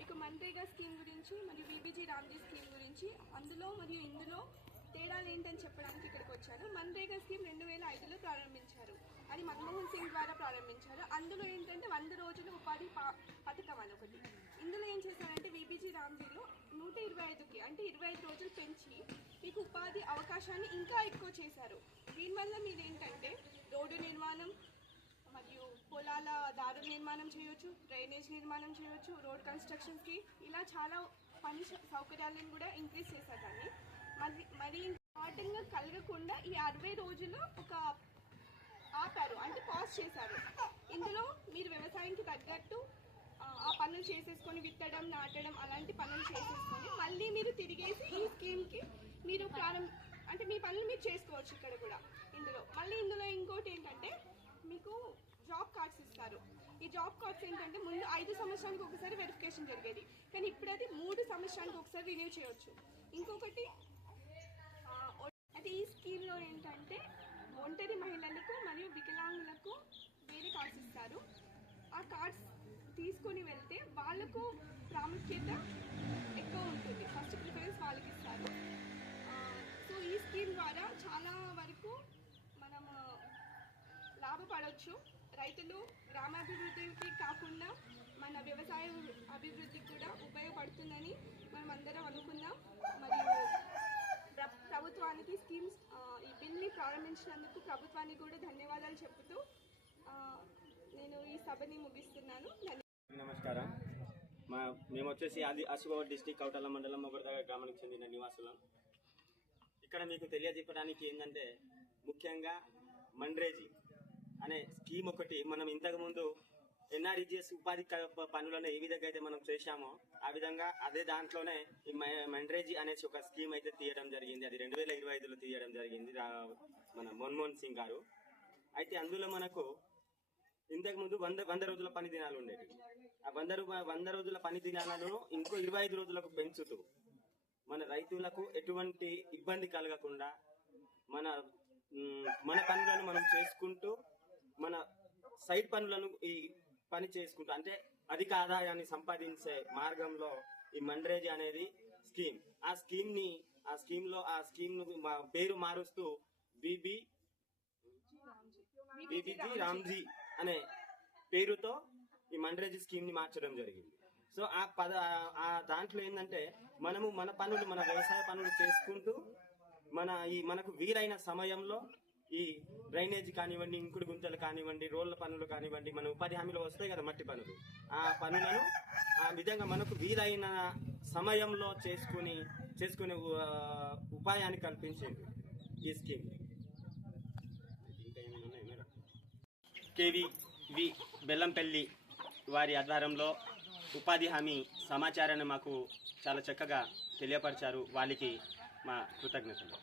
మీకు మన్రేగా స్కీమ్ గురించి మరియు బీబీజీ రామ్జీ స్కీమ్ గురించి అందులో మరియు ఇందులో తేడాలు ఏంటని చెప్పడానికి ఇక్కడికి వచ్చాను. మన్రేగా స్కీమ్ 2005లో ప్రారంభించారు. అది మన్మోహన్ సింగ్ ద్వారా ప్రారంభించారు. అందులో ఏంటంటే 100 రోజుల ఉపాధి పథకం అని ఒకటి. ఇందులో ఏం చేశారంటే బీబీజీ రామ్జీలో 125కి అంటే 25 రోజులు పెంచి మీకు ఉపాధి అవకాశాన్ని ఇంకా ఎక్కువ చేశారు. దీనివల్ల మీరు ఏంటంటే రోడ్డు నిర్మాణం మరియు పొలాల దారుల నిర్మాణం చేయొచ్చు, డ్రైనేజ్ నిర్మాణం చేయొచ్చు, రోడ్ కన్స్ట్రక్షన్స్కి ఇలా చాలా పని సౌకర్యాలను కూడా ఇంక్రీజ్ చేశారు. కానీ మరి ఆటంగా కలగకుండా ఈ 60 రోజులు ఒక ఆపారు, అంటే పాజ్ చేశారు. ఇందులో మీరు వ్యవసాయానికి తగ్గట్టు ఆ పనులు చేసేసుకొని విత్తడం, నాటడం అలాంటి పనులు చేసేసుకొని మళ్ళీ మీరు తిరిగేసి ఈ స్కీమ్కి మీరు అంటే మీ పనులు మీరు చేసుకోవచ్చు. ఇక్కడ కూడా ఇందులో ఇంకోటి ఏంటంటే మీకు జాబ్ కార్డ్స్ ఇస్తారు. ఈ జాబ్ కార్డ్స్ ఏంటంటే ముందు 5 సంవత్సరానికి ఒకసారి వెరిఫికేషన్ జరిగేది, కానీ ఇప్పుడు అది 3 సంవత్సరానికి ఒకసారి రిన్యూ చేయవచ్చు. ఇంకొకటి అయితే ఈ స్కీమ్లో ఏంటంటే ఒంటరి మహిళలకు మరియు వికలాంగులకు వేరే కార్డ్స్ ఇస్తారు. ఆ కార్డ్స్ తీసుకొని వెళ్తే వాళ్ళకు ప్రాముఖ్యత ఎక్కువ ఉంటుంది, ఫస్ట్ ప్రిఫరెన్స్ వాళ్ళకి ఇస్తారు. సో ఈ స్కీమ్ ద్వారా చాలా వరకు మనం లాభపడవచ్చు. రైతులు గ్రామాభివృద్ధికి కాకుండా మన వ్యవసాయ అభివృద్ధికి కూడా ఉపయోగపడుతుందని మనం అందరం అనుకుందాం. మరియు ప్రభుత్వానికి స్కీమ్స్ ఈ బిల్ని ప్రారంభించినందుకు ప్రభుత్వానికి కూడా ధన్యవాదాలు చెబుతూ నేను ఈ సభని ముగిస్తున్నాను. నమస్కారం. మేము వచ్చేసి ఆసిఫాబాద్ డిస్టిక్ కౌటల మండలం మొగడదగ గ్రామానికి చెందిన నివాసులం. ఇక్కడ మీకు తెలియజెప్పడానికి ఏంటంటే ముఖ్యంగా మన్రేజీ అనే స్కీమ్ ఒకటి మనం ఇంతకుముందు ఎన్ఆర్ఈజీఎస్ ఉపాధి పనులను ఏ విధంగా అయితే మనం చేశామో ఆ విధంగా అదే దాంట్లోనే ఈ మన్రేజీ అనేసి ఒక స్కీమ్ అయితే తీయడం జరిగింది. అది 2025లో తీయడం జరిగింది మన మన్మోహన్ సింగ్ గారు. అయితే అందులో మనకు ఇంతకుముందు 100 రోజుల పని దినాలు ఉండేవి. ఆ 100 రోజుల పని దినాలను ఇంకో 25 రోజులకు పెంచుతూ మన రైతులకు ఎటువంటి ఇబ్బంది కలగకుండా మన పనులను మనం చేసుకుంటూ మన సైడ్ పనులను ఈ పని చేసుకుంటూ అంటే అధిక ఆదాయాన్ని సంపాదించే మార్గంలో ఈ మన్రేజీ అనేది స్కీమ్. ఆ స్కీమ్ పేరు మారుస్తూ బీబీజీ రామ్జీ అనే పేరుతో ఈ మన్రేజీ స్కీమ్ ని మార్చడం జరిగింది. సో ఆ దాంట్లో ఏంటంటే మనము మన వ్యవసాయ పనులు చేసుకుంటూ మనకు వీలైన సమయంలో ఈ డ్రైనేజ్ కానివ్వండి, ఇంకుడు గుంతలు కానివ్వండి, రోడ్ల పనులు కానివ్వండి, మన ఉపాధి హామీలో వస్తాయి కదా మట్టి పనులు, ఆ పనులను ఆ విధంగా మనకు వీలైన సమయంలో చేసుకునే ఉపాయాన్ని కల్పించేది ఈ స్కీమ్. కేవీవి బెల్లంపల్లి వారి ఆధ్వర్యంలో ఉపాధి హామీ సమాచారాన్ని మాకు చాలా చక్కగా తెలియపరిచారు. వాళ్ళకి మా కృతజ్ఞతలు.